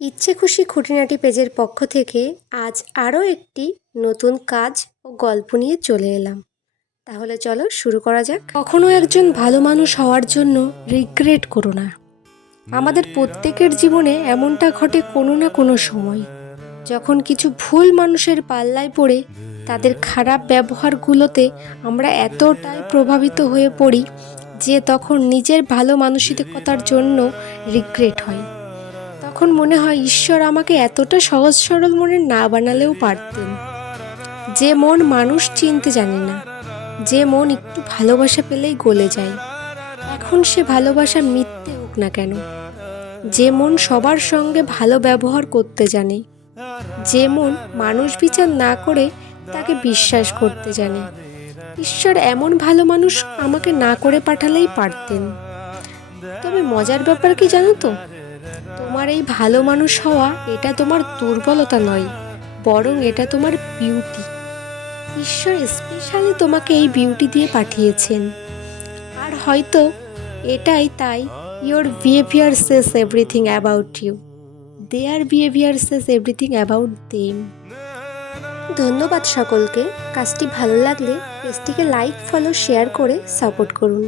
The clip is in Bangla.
ইচ্ছে খুশি খুঁটিনাটি পেজের পক্ষ থেকে আজ আরও একটি নতুন কাজ ও গল্প নিয়ে চলে এলাম। তাহলে চলো শুরু করা যাক। কখনো একজন ভালো মানুষ হওয়ার জন্য রিগ্রেট করো না। আমাদের প্রত্যেকের জীবনে এমনটা ঘটে কোনো না কোনো সময়। যখন কিছু ভুল মানুষের পাল্লায় পড়ে, তাদের খারাপ ব্যবহারগুলোতে আমরা এতটাই প্রভাবিত হয়ে পড়ি যে তখন নিজের ভালো মানসিকতার জন্য রিগ্রেট হয়। তখন মনে হয় ঈশ্বর আমাকে এতটা সহজ সরল মনে না বানালেও পারতেন। যে মন মানুষ চিনতে জানে না, যে মন একটু ভালোবাসা পেলেই গলে যায়। এখন সে ভালোবাসা মিথ্যে হোক না কেন। যে মন সবার সঙ্গে ভালো ব্যবহার করতে জানে, যে মন মানুষ বিচার না করে তাকে বিশ্বাস করতে জানে। ঈশ্বর এমন ভালো মানুষ আমাকে না করে পাঠালেই পারতেন। তবে মজার ব্যাপার কি জানো তো? তোমার এই ভালো মানুষ হওয়া এটা তোমার দুর্বলতা নয়, বরং এটা তোমার বিউটি ঈশ্বর স্পেশালি তোমাকে এই বিউটি দিয়ে পাঠিয়েছেন। আর হয়তো এটাই তাই your behaviour says everything about you their behaviour says everything about them ধন্যবাদ সকলকে। কাজটি ভালো লাগলে পেজটিকে লাইক ফলো শেয়ার করে সাপোর্ট করুন।